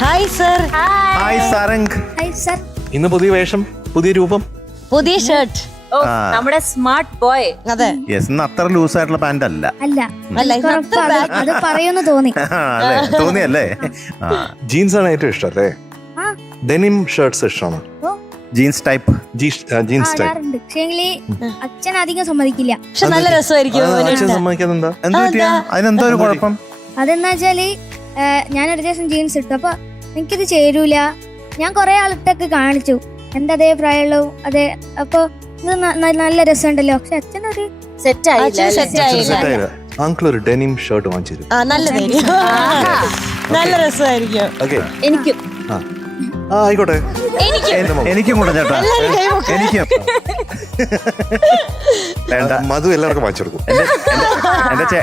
Hi sir. Hi Sarang. Hi sir. ഇന്ന് പുതിയ വേഷം, പുതിയ രൂപം, പുതിയ ഷർട്ട്. നമ്മുടെ സ്മാർട്ട് ബോയ്. അതെ. യെസ്. ഇന്ന് അത്ര ലൂസ് ആയിട്ടുള്ള പാന്റ് അല്ല. അല്ല അത് പറയുന്നു തോന്നി. അല്ലേ, തോന്നിയല്ലേ? ജീൻസ് ആണ് ഏറ്റവും ഇഷ്ടം അല്ലേ? ഡെനിം ഷർട്ട്സ് ഇഷ്ടമാണോ? Jeans type. Jeans type. പക്ഷേങ്കില് അച്ഛൻ അധികം സമ്മതിക്കില്ല. പക്ഷെ നല്ല രസമായിരിക്കും. അച്ഛൻ സമ്മതിക്കാതെ എന്താ? എന്താ പറ്റിയാ? അതിനെന്തോ ഒരു കുഴപ്പം? അതെന്താ വെച്ചാല് ഞാനൊരു ദിവസം ജീൻസ് ഇട്ടു. അപ്പൊ എനിക്കിത് ചേരൂല. ഞാൻ കൊറേ ആളിട്ടൊക്കെ കാണിച്ചു, എന്റെ അതേ പ്രായമുള്ളൂ അതെ. അപ്പൊ ഇത് നല്ല രസമുണ്ടല്ലോ. പക്ഷെ അച്ഛനൊരു സെറ്റ് ആയില്ല. അങ്കിൾ ഒരു ഡെനിം ഷർട്ട് വാങ്ങിച്ചു തരും. നല്ലതായിരിക്കും. നല്ല രസമായിരിക്കും. ഓക്കെ, എനിക്കും ആയിക്കോട്ടെ. എനിക്കും കൂടെ ചേട്ടാ, എനിക്കും വേണ്ട. മധു എല്ലാവർക്കും വാങ്ങിച്ചു കൊടുക്കും.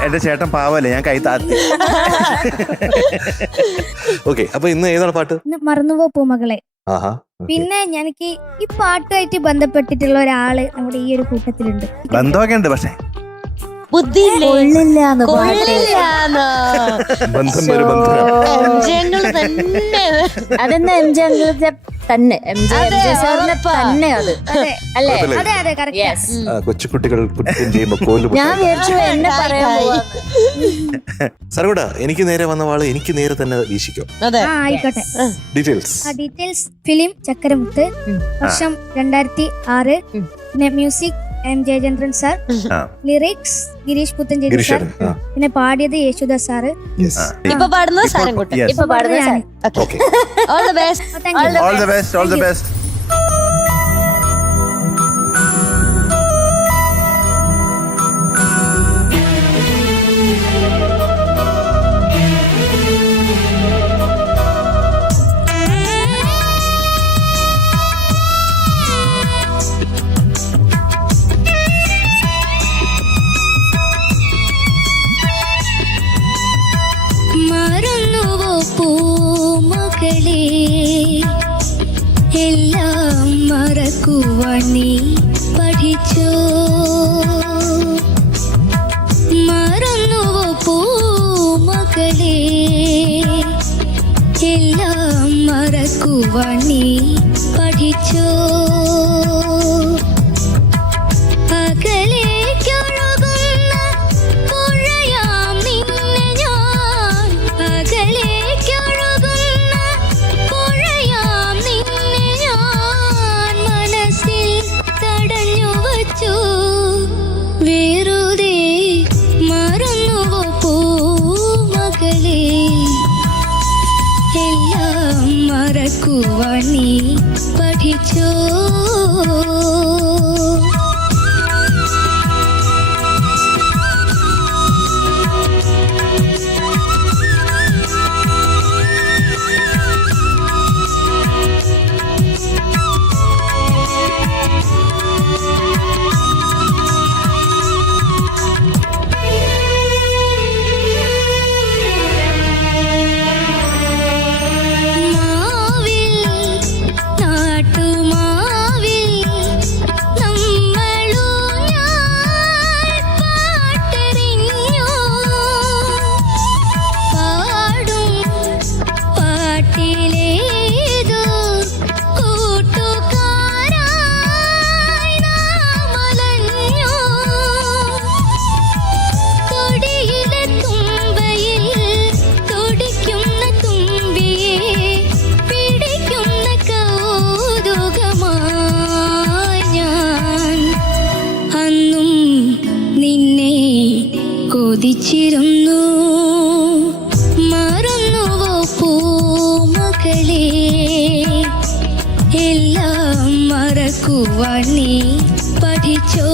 എന്റെ ചേട്ടൻ പാവല്ലേ, ഞാൻ കൈ താത്തി. ഓക്കെ, അപ്പൊ ഇന്ന് ഏതാണ് പാട്ട്? മറന്നുപോ പൂമകളെ. ആഹാ. പിന്നെ എനിക്ക് ഈ പാട്ടുമായിട്ട് ബന്ധപ്പെട്ടിട്ടുള്ള ഒരാള് നമ്മുടെ ഈ ഒരു കൂട്ടത്തിലുണ്ട്. ബന്ധമൊക്കെ ഉണ്ട്, പക്ഷെ ബുദ്ധിയില്ലേ? ബന്ധം ഒരു ബന്ധം. അതെന്നാ എം ജെ തന്നെ, എം ജെ സാറിന് തന്നെ അത് അല്ലേ? അതെ അതെ കറക്റ്റ്. കൊച്ചുകുട്ടികൾ കുറ്റം ചെയ്യുമ്പോ കോല് ഞാൻ വിചാരിച്ചു എന്നെ പറയാൻ പോവാ. സർവടാ, എനിക്ക് നേരെ വന്ന വാള് എനിക്ക് നേരെ തന്നെ വീശിക്കോ. ആയിക്കോട്ടെ. ഡീറ്റെയിൽസ്. ഡീറ്റെയിൽസ് ഫിലിം ചക്കരമുത്ത്, വർഷം 2006. പിന്നെ music M Jayachandran sir, lyrics Gireesh Puthenchery sir, പിന്നെ പാടിയത് യേശുദാസ് സാറ്. ഇപ്പൊ പാടുന്നത് സാരംകുട്ടൻ. ഇപ്പൊ പാടുന്നത് ഞാൻ. Okay, all the best. All the best, all the best. പൂമകളെ എല്ലാം മറക്കുവാൻ നീ പഠിച്ചോ? മറന്നുവോ പൂമകളെ എല്ലാം മറക്കുവാൻ നീ പഠിച്ചോ? നീ പഠിച്ചോ? കൊതിച്ചിരുന്നു മറന്നുവോ പൂമകളെ എല്ലാം മറക്കുവാൻ നീ പഠിച്ചോ?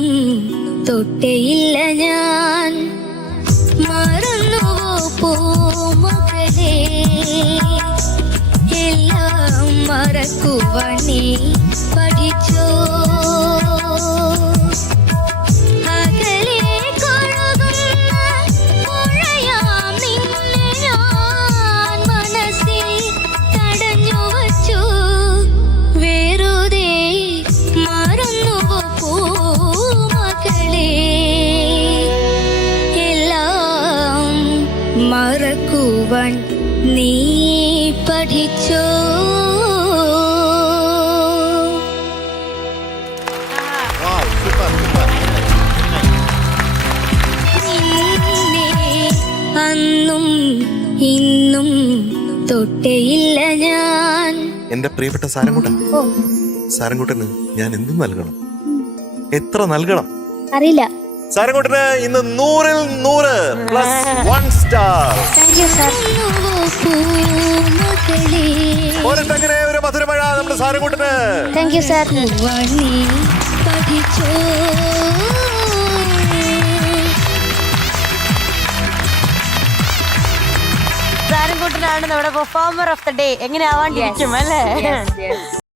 അന്നും തൊട്ടേയില്ല ഞാൻ മറന്നുവോ പൂമകളെ എല്ലാം മറക്കുവാൻ നീ പഠിച്ചോ അകലെ കൊഴുകുന്ന പുഴയാം നിന്നെ ഞാൻ മനസ്സിൽ തടഞ്ഞു വച്ചു വെറുതെ മറന്നുവോ പൂമകളെ എല്ലാം മറക്കുവാൻ നീ പഠിച്ചോ നിന്നെ അന്നും ഇന്നും തൊട്ടേയില്ല ഞാൻ. എന്റെ പ്രിയപ്പെട്ട സാരംകുട്ടൻ, സാരംകുട്ടന് ഞാൻ എന്തും നൽകണം? എത്ര നൽകണം? അറിയില്ല. സാരംകുട്ടന് ഇന്ന് 100-ൽ 100 +1 സ്റ്റാർ. Thank you sir. ഒരട്ടങ്ങനെ ഒരു മധുരമഴ നമ്മുടെ സാരംകുട്ടന്. Thank you sir. സാരംകുട്ടനാണ് നമ്മുടെ പെർഫോമർ ഓഫ് ദ ഡേ. എങ്ങനെ ആവാണ്ടിരിക്കും അല്ലേ?